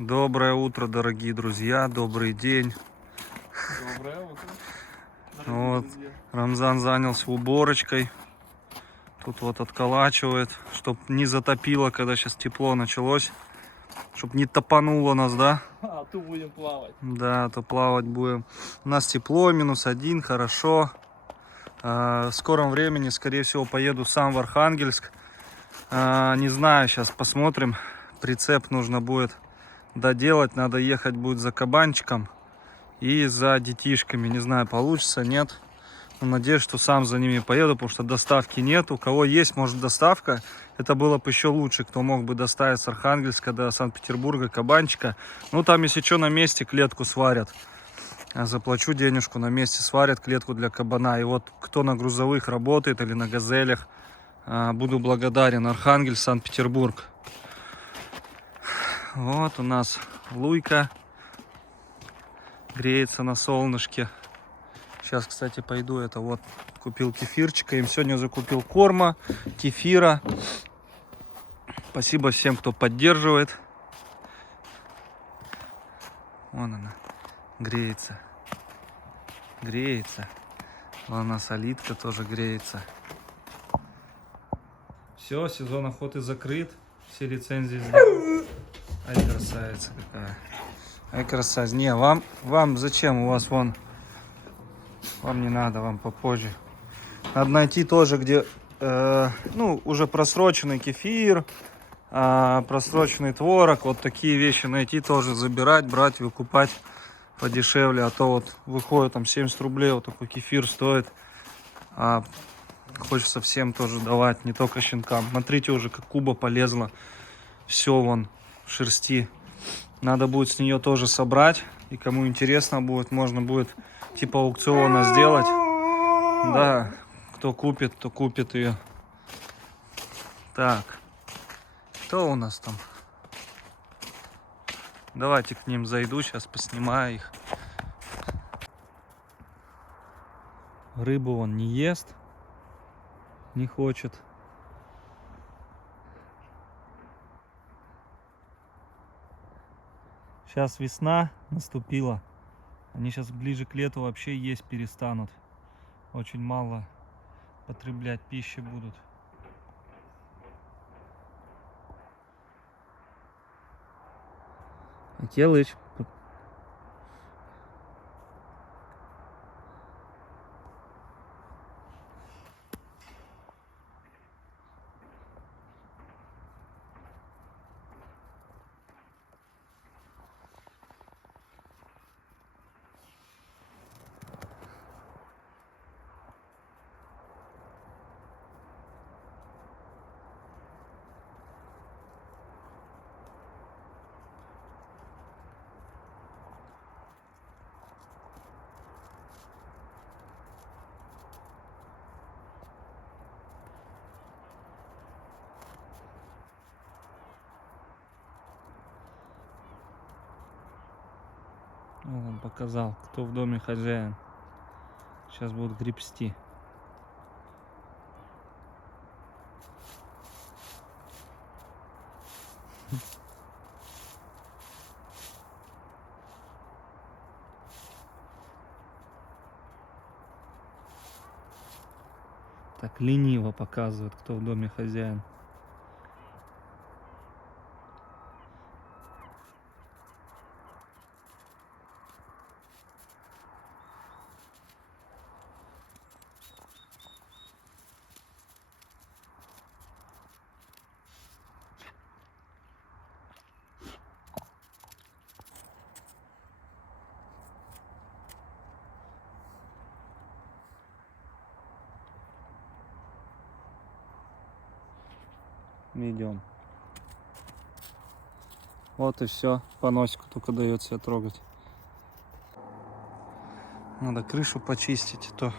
Доброе утро, дорогие друзья, добрый день. Доброе утро, Вот, дорогие друзья. Рамзан занялся уборочкой. Тут вот отколачивает, чтоб не затопило, когда сейчас тепло началось. Чтоб не топануло нас, да? А то будем плавать. Да, то плавать будем. У нас тепло, -1, хорошо. В скором времени, скорее всего, поеду сам в Архангельск. Не знаю, сейчас посмотрим. Прицеп нужно будет доделать, надо ехать будет за кабанчиком и за детишками. Не знаю, получится, нет. Но надеюсь, что сам за ними поеду, потому что доставки нет. У кого есть, может, доставка, это было бы еще лучше, кто мог бы доставить с Архангельска до Санкт-Петербурга кабанчика. Ну, там, если что, на месте клетку сварят. Я заплачу денежку, на месте сварят клетку для кабана. И вот кто на грузовых работает или на газелях, буду благодарен. Архангельск, Санкт-Петербург. Вот у нас Луйка греется на солнышке. Сейчас, кстати, пойду, это вот купил кефирчика. Им сегодня закупил корма, кефира. Спасибо всем, кто поддерживает. Вон она, греется. Греется. Вон она, солидка тоже греется. Все, сезон охоты закрыт. Все лицензии сделаны. Ай, красавица какая. Ай, красавица. Не, вам зачем? У вас вон... Вам не надо, вам попозже. Надо найти тоже, где, ну, уже просроченный кефир, просроченный творог. Вот такие вещи найти тоже, забирать, брать, выкупать подешевле. А то вот выходит там 70 рублей, вот такой кефир стоит. А хочется всем тоже давать, не только щенкам. Смотрите уже, как Куба полезла. Все вон в шерсти. Надо будет с нее тоже собрать. И кому интересно будет, можно будет типа аукциона сделать. Да, кто купит, то купит ее. Так, что у нас там? Давайте к ним зайду, сейчас поснимаю их. Рыбу он не ест, не хочет. Сейчас весна наступила. Они сейчас ближе к лету вообще есть перестанут. Очень мало потреблять пищи будут. Акелыч. Вот он показал, кто в доме хозяин. Сейчас будут гребсти. Так лениво показывает, кто в доме хозяин. Идем. Вот и все. По носику только дает себя трогать. Надо крышу почистить, а то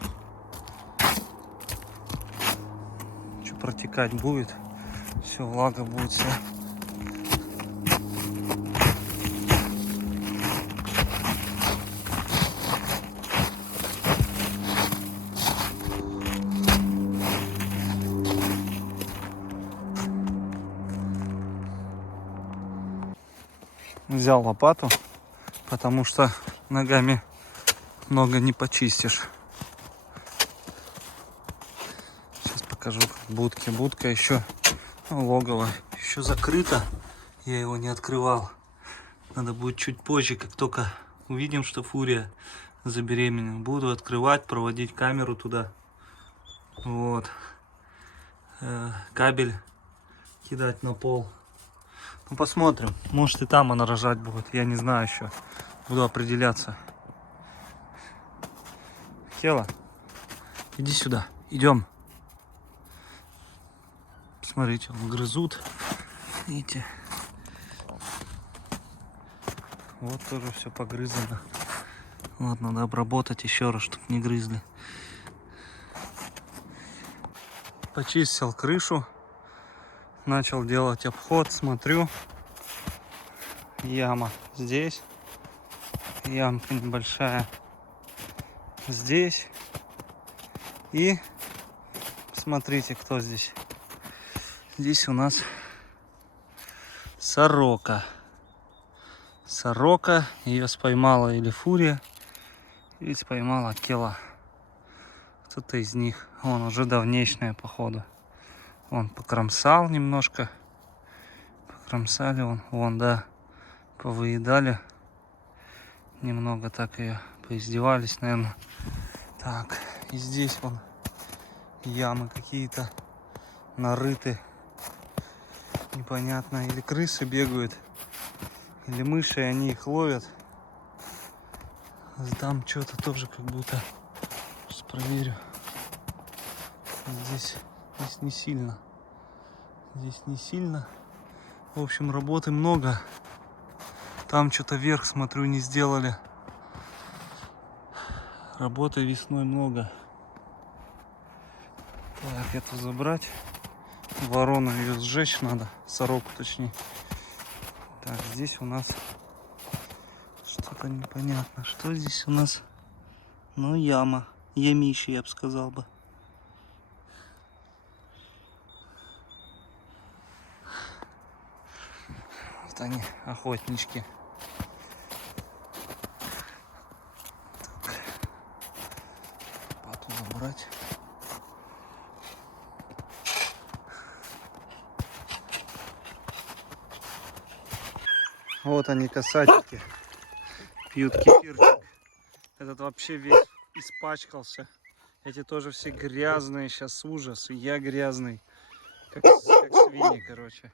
что протекать будет. Все, влага будет вся. Взял лопату, потому что ногами много не почистишь. Сейчас покажу будки. Будка еще, ну, логово еще закрыто. Я его не открывал. Надо будет чуть позже, как только увидим, что Фурия забеременела. Буду открывать, проводить камеру туда. Вот. Кабель кидать на пол. Ну, посмотрим. Может, и там она рожать будет. Я не знаю еще. Буду определяться. Кела, иди сюда. Идем. Смотрите, грызут. Видите? Вот тоже все погрызано. Вот, надо обработать еще раз, чтобы не грызли. Почистил крышу. Начал делать обход. Смотрю. Яма здесь. Ямка небольшая здесь. И смотрите, кто здесь. Здесь у нас сорока. Сорока. Ее споймала или Фурия, или споймала Кела. Кто-то из них. Он уже давнешняя, походу. Он покромсал немножко. Покромсали он. Вон, да. Повыедали. Немного так ее поиздевались, наверное. Так. И здесь вон ямы какие-то нарыты. Непонятно. Или крысы бегают, или мыши, они их ловят. Там что-то тоже как будто. Сейчас проверю. Здесь не сильно. Здесь не сильно. В общем, работы много. Там что-то вверх, смотрю, не сделали. Работы весной много. Так, эту забрать. Ворону ее сжечь надо. Сороку, точнее. Так, здесь у нас что-то непонятно. Что здесь у нас? Ну, яма. Ямище, я бы сказал бы. Вот они, охотнички. Так. Лопату забрать. Вот они, касатики. Пьют кефирчик. Этот вообще весь испачкался. Эти тоже все грязные. Сейчас ужас. И я грязный. Как свиньи, короче.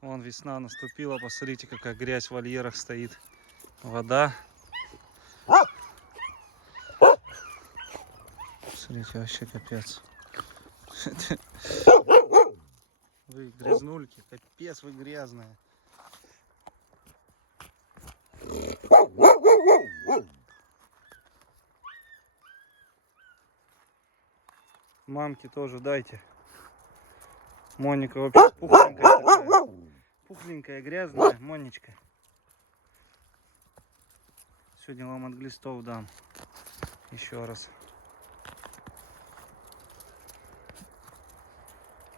Вон весна наступила. Посмотрите, какая грязь в вольерах стоит. Вода. Смотрите, вообще капец. Вы грязнульки, капец вы грязные. Мамки тоже дайте. Моника вообще пухленькая такая. Пухленькая, грязная, Монечка. Сегодня вам от глистов дам. Еще раз.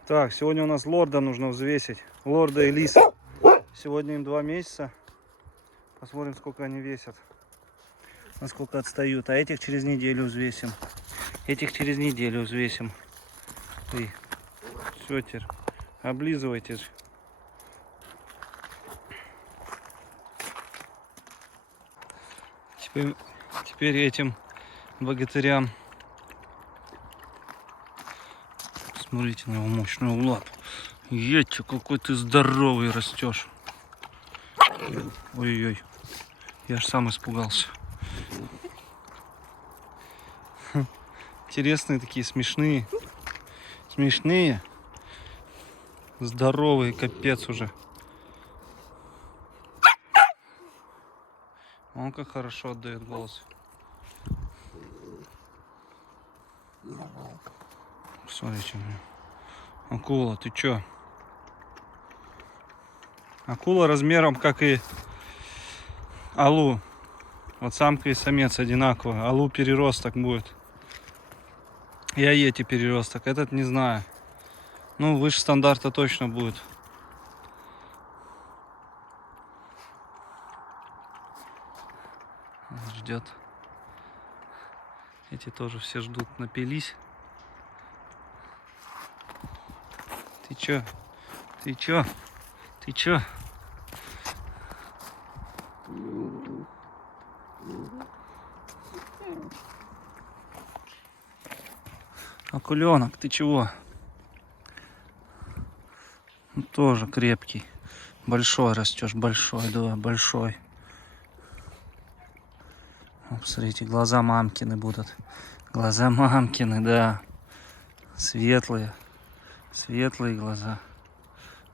Так, сегодня у нас лорда нужно взвесить. Лорда и лиса. Сегодня им 2 месяца. Посмотрим, сколько они весят. Насколько отстают. А этих через неделю взвесим. Этих через неделю взвесим. И все, теперь облизывайтесь. Теперь этим богатырям. Смотрите на его мощную лапу. Едьте, какой ты здоровый растешь. Ой-ой-ой. Я ж сам испугался. Интересные такие, смешные. Смешные. Здоровые, капец уже. Он как хорошо отдает голос. Смотрите. Акула, ты чё? Акула размером, как и алу. Вот самка и самец одинаковые. Алу переросток будет. И аети переросток. Этот не знаю. Ну, выше стандарта точно будет. Он ждет. Эти тоже все ждут, напились. Ты чё? Ты чё? Ты чё? Акуленок, ты чего? Ну, тоже крепкий. Большой растешь, большой, да, большой. О, посмотрите, глаза мамкины будут. Глаза мамкины, да. Светлые. Светлые глаза.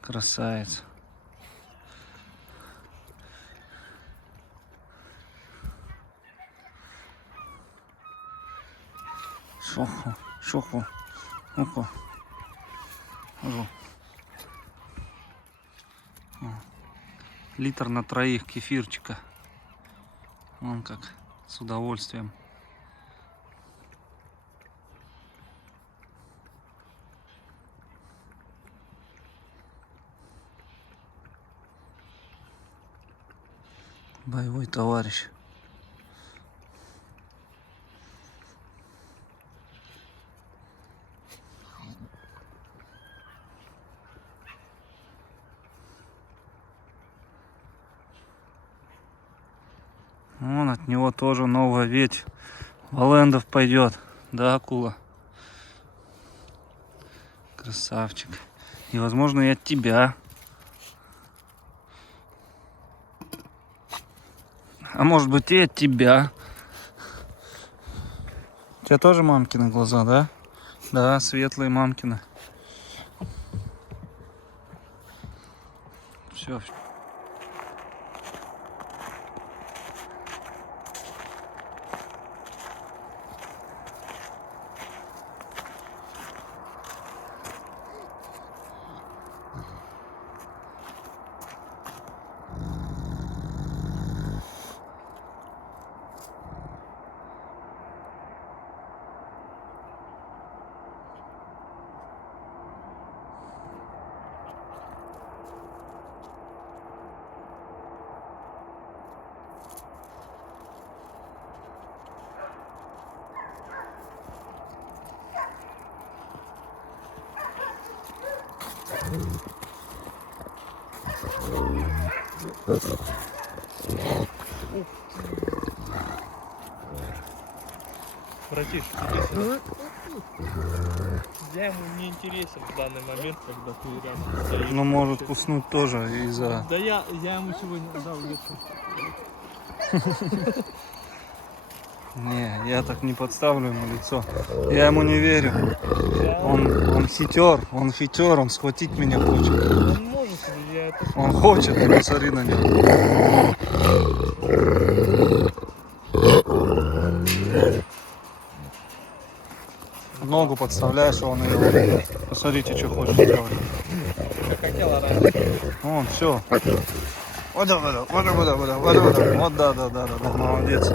Красавец. Шоху, шоху, уху. Литр на троих кефирчика. Вон как, с удовольствием. Боевой товарищ. Вон от него тоже новая ветвь Валендов пойдет. Да, акула? Красавчик. И возможно и от тебя. А может быть и от тебя. У тебя тоже мамкины глаза, да? Да, светлые мамкины. Все. Братиш, иди сюда. Я ему не интересен в данный момент, когда ты рядом стоишь. Ну, может куснуть тоже из-за... Да я ему сегодня дал лицо. Не, я так не подставлю ему лицо. Я ему не верю. Он хитер, он схватить меня хочет. Он может, я это... Он хочет, ты посмотри на него. Ногу подставляешь, он ее. Посмотрите, что хочет сделать. Как хотела раньше. Вон, все. Вот да, молодец.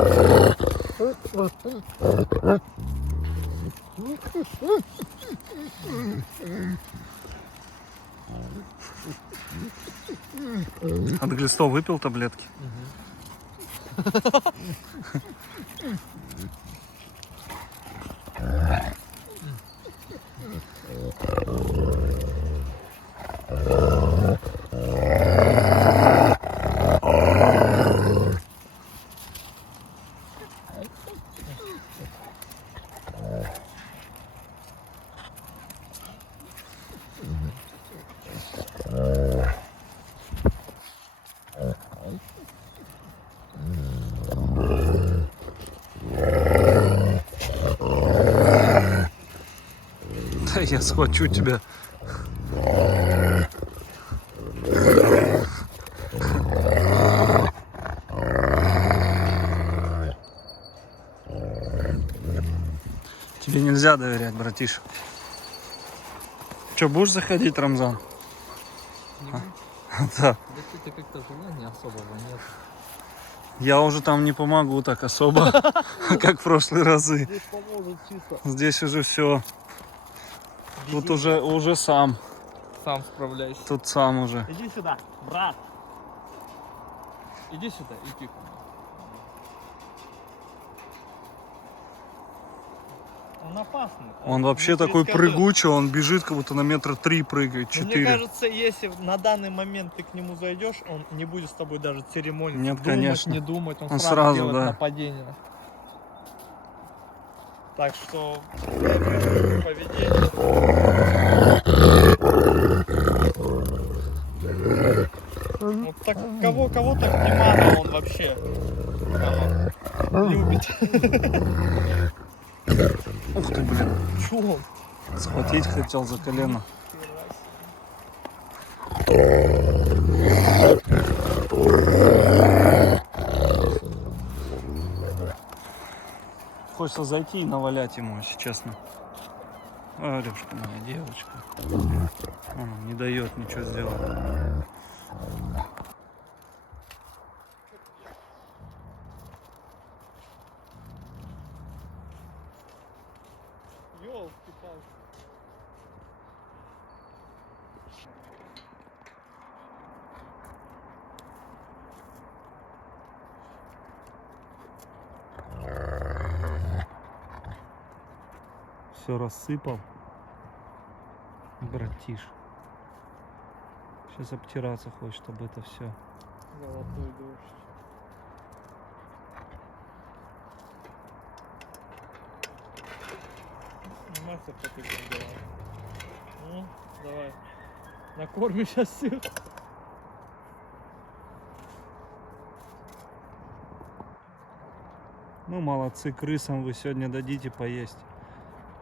От глистов выпил таблетки? Да я схвачу тебя. Тебе нельзя доверять, братиш. Че, будешь заходить, Рамзан? Да. Да что-то как-то желания особого нет. Я уже там не помогу так особо, как в прошлые разы. Здесь поможет чисто. Здесь уже все. Тут уже сам. Сам справляйся. Тут сам уже. Иди сюда, брат. Иди сюда, иди ко мне. Он опасный. Он вообще Внутри такой скажи. прыгучий, он бежит, как будто на метра 3 прыгает, Ну, 4. мне кажется, если на данный момент ты к нему зайдешь, он не будет с тобой даже церемониться. Нет, думать, конечно. не думать, он Он сразу сразу, делает да. нападение. Так что поведение. Вот так, кого так не надо, он вообще любит. Ух ты, блин. Чё он? Схватить хотел за колено. Хочется зайти и навалять ему, если честно. Орюшка моя девочка. Он не дает ничего сделать. Ёлки-палки. Все рассыпал. Братиш. Сейчас обтираться хочет об это все. Золотой дождь. Мастер потыкал делает. Ну, давай. Накормим сейчас всех. Ну, молодцы, крысам вы сегодня дадите поесть.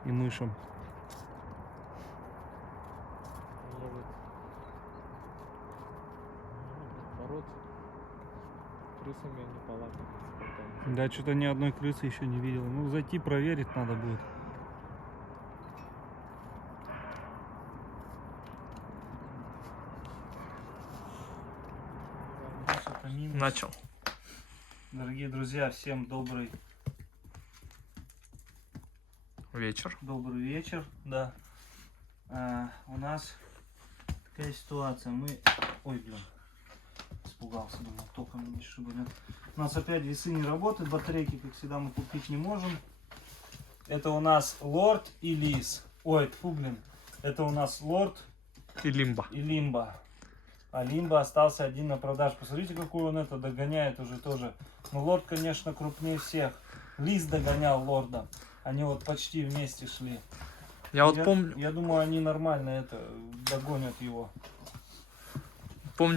И мышам. Может бороться. Крысами они полакомятся. Да, что-то ни одной крысы еще не видел. Ну, зайти проверить надо будет. Начал. Дорогие друзья, всем добрый Вечер. вечер. Да. У нас такая ситуация. Ой, блин. Испугался, думал, током не шибанет. У нас опять весы не работают, батарейки, как всегда, мы купить не можем. Это у нас Лорд и Лис. Ой, тьфу, блин. Это у нас Лорд И Лимба. и Лимба. А Лимба остался один на продаж. Посмотрите, какой он это догоняет уже тоже. Ну, Лорд, конечно, крупнее всех. Лис догонял Лорда. Они вот почти вместе шли. Я помню, Я думаю, они нормально догонят его.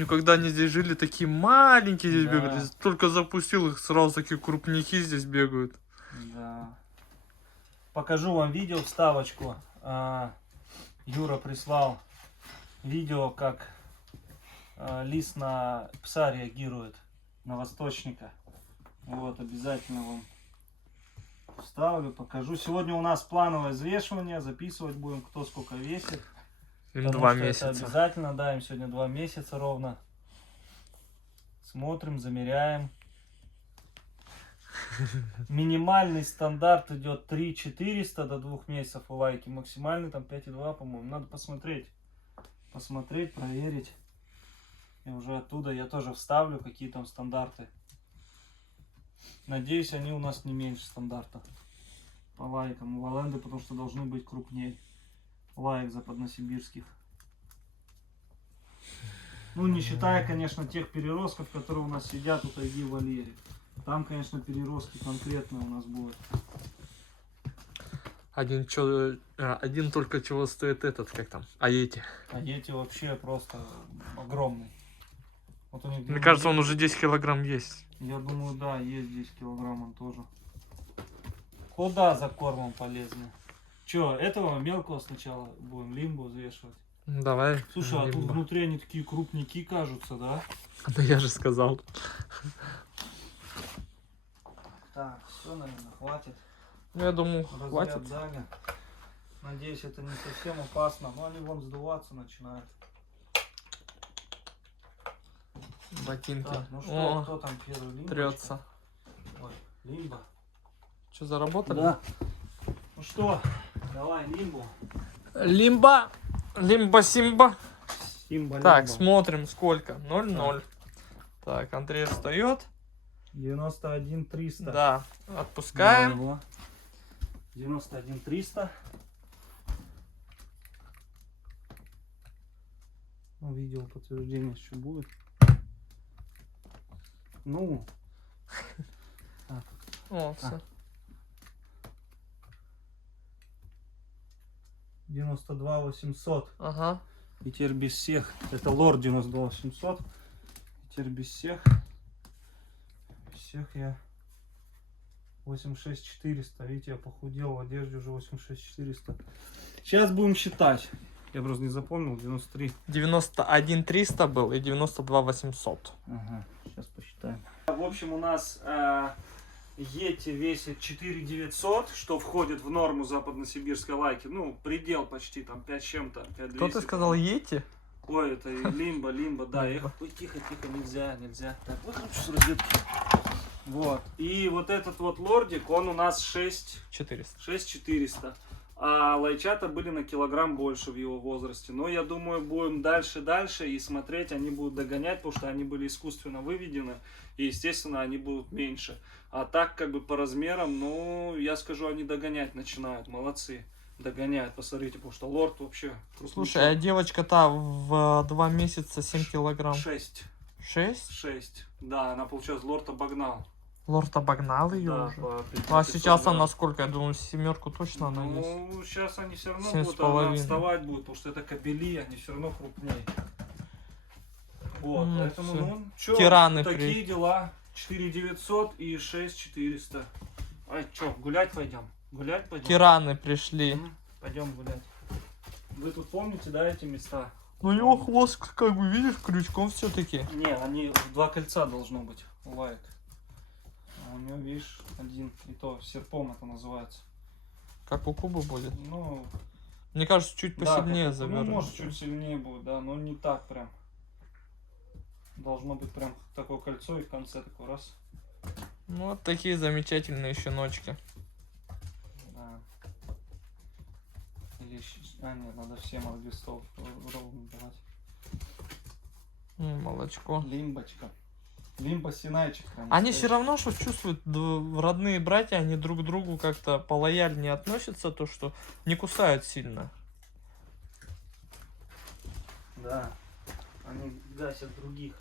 когда они здесь жили, такие маленькие здесь Да. бегали. Только запустил их, сразу такие крупняки здесь бегают. Да. Покажу вам видео, вставочку. Юра прислал видео, как лис на пса реагирует, на восточника. Вот, обязательно вам вставлю, покажу. Сегодня у нас плановое взвешивание, записывать будем, кто сколько весит. Им Потому 2 что месяца. Это обязательно, да, им сегодня 2 месяца ровно. Смотрим, замеряем. Минимальный стандарт идет 3400 до 2 месяцев у лайки. Максимальный там 5,2, по-моему. Надо посмотреть. Посмотреть, проверить. И уже оттуда я тоже вставлю, какие там стандарты. Надеюсь, они у нас не меньше стандарта. По лайкам. У Валенды, потому что должны быть крупнее. Лайк западносибирских. Ну, не считая, конечно, тех переростков, которые у нас сидят у тайги в вольере. Там, конечно, переростки конкретные у нас будут. Один только чего стоит этот, как там, Аети. А эти вообще просто огромные. Вот у них Мне кажется, он уже 10 килограмм есть. Я думаю, да, есть 10 килограмм он тоже. Куда за кормом полезно? Че, этого мелкого сначала будем лимбу взвешивать? Давай. Слушай, а тут Лимба. внутри они такие крупники кажутся, да? Да я же сказал. Так, все, наверное, хватит. Ну, я думаю, Разряд хватит. дали. Надеюсь, это не совсем опасно. Но они вон сдуваться начинают. Ботинки. Так, ну что, О, кто там первый? Лимбочка? трется. Ой, лимба. Что, заработали? Да. Ну что, давай лимбу. Лимба. Лимба-симба. Симба, Так, лимба. смотрим, сколько. 0-0. Так, Андрей встает. 91 300. Да, отпускаем. Его. 91 300. Видео подтверждение еще будет. Ну. О, все. 92 800. Ага. И теперь без всех. Это лорд 92 800. И теперь без всех. Без всех я 86 400. Видите, я похудел, в одежде уже 86 400. Сейчас будем считать. Я просто не запомнил. 93. 91 300 был и 92 800. Ага, сейчас посчитаем. В общем, у нас Йети весит 4 900, что входит в норму западносибирской лайки. Ну, предел почти, там 5 с чем-то. 5 Кто ты сказал, Йети? Ой, это лимба, да. Ой, тихо, нельзя. Так, выключу с розетки. Вот. И вот этот вот лордик, он у нас 400. 6400. А лайчата были на килограмм больше в его возрасте. Но я думаю, будем дальше и смотреть, они будут догонять, потому что они были искусственно выведены. И, естественно, они будут меньше. А так, как бы по размерам, ну, я скажу, они догонять начинают. Молодцы. Догоняют, посмотрите, потому что лорд вообще... Слушай, а девочка-то в 2 месяца 7 килограмм. 6. 6? 6. Да, она, получается, лорд обогнал. Лорд обогнал ее Да, уже. по А сейчас 500 она грамм. сколько? Я думаю, 7 точно она есть. Ну, сейчас они все равно 7,5. будут, она отставать будет, потому что это кобели, они все равно крупнее. Вот, Ну, поэтому, всё. ну, чё, Тираны такие дела. 4 900 и 6 400. Ай, чё, гулять пойдем? Гулять пойдем? Тираны пришли. Пойдем гулять. Вы тут помните, да, эти места? Ну, у него хвост, как бы, видишь, крючком все-таки. Не, они в 2 кольца должно быть, у лайк. А у него, видишь, один, и то серпом это называется. Как у Кубы будет. Ну, Мне кажется, чуть посильнее ну, завернуть. может, чуть сильнее будет, да, но не так прям. Должно быть прям такое кольцо и в конце такой раз. Ну, вот такие замечательные щеночки. Да. Или нет, надо всем от листов ровно давать. Молочко. Лимбочка. Лимба синайчик. Они все равно, что чувствуют, родные братья, они друг к другу как-то полояльнее относятся, то что не кусают сильно. Да. Они гасят других.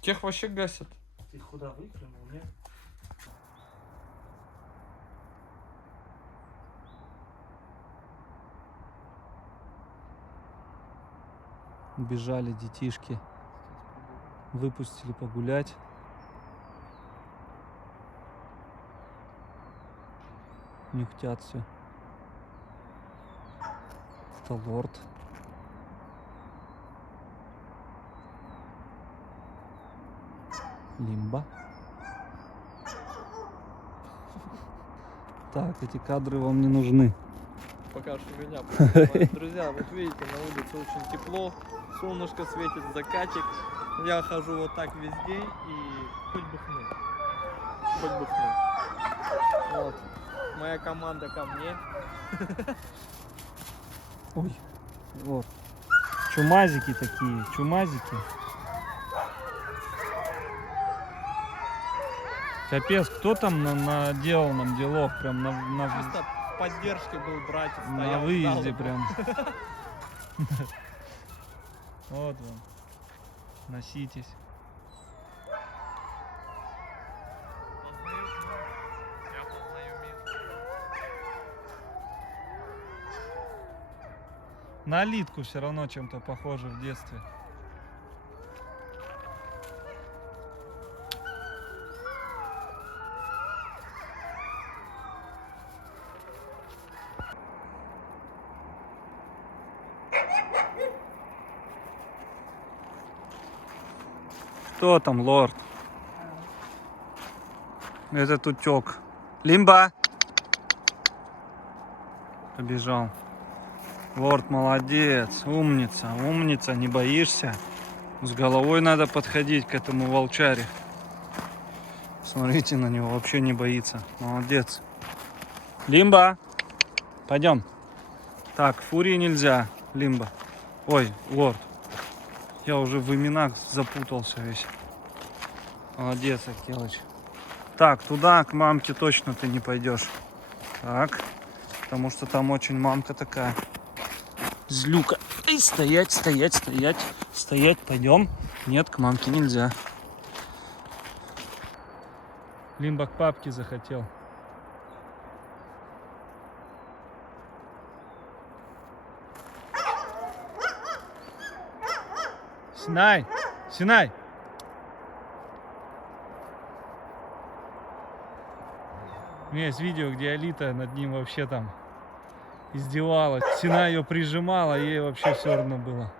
Тех вообще гасят. Ты их куда выплюнул, нет? Бежали детишки. Выпустили погулять. Нюхтят все. Это лорд. Лимба. Так, эти кадры вам не нужны. Пока что меня. Друзья, вот видите, на улице очень тепло, солнышко светит, закатик. Я хожу вот так весь день и хоть бы хны. Хоть бы хны. Вот. Моя команда ко мне. Ой, вот. Чумазики такие, чумазики. Капец, кто там наделал нам делов прям Чисто в поддержке был братец. на стоял, выезде ждал. прям. Вот вам. Носитесь. Я познаю мир. На Алитку все равно чем-то похоже в детстве. Кто там, лорд? Этот утек. Лимба! Побежал. Лорд молодец, умница, не боишься? С головой надо подходить к этому волчаре. Смотрите на него, вообще не боится. Молодец. Лимба! Пойдем. Так, фурии нельзя, Лимба. Ой, лорд. Я уже в именах запутался весь. Молодец, Акелыч. Так, туда к мамке точно ты не пойдешь. Так, Потому что там очень мамка такая злюка. И стоять, стоять, стоять, стоять, пойдем. Нет, к мамке нельзя. Лимба к папке захотел. Синай! Синай! У меня есть видео, где Алита над ним вообще там издевалась. Сина ее прижимала, ей вообще все равно было.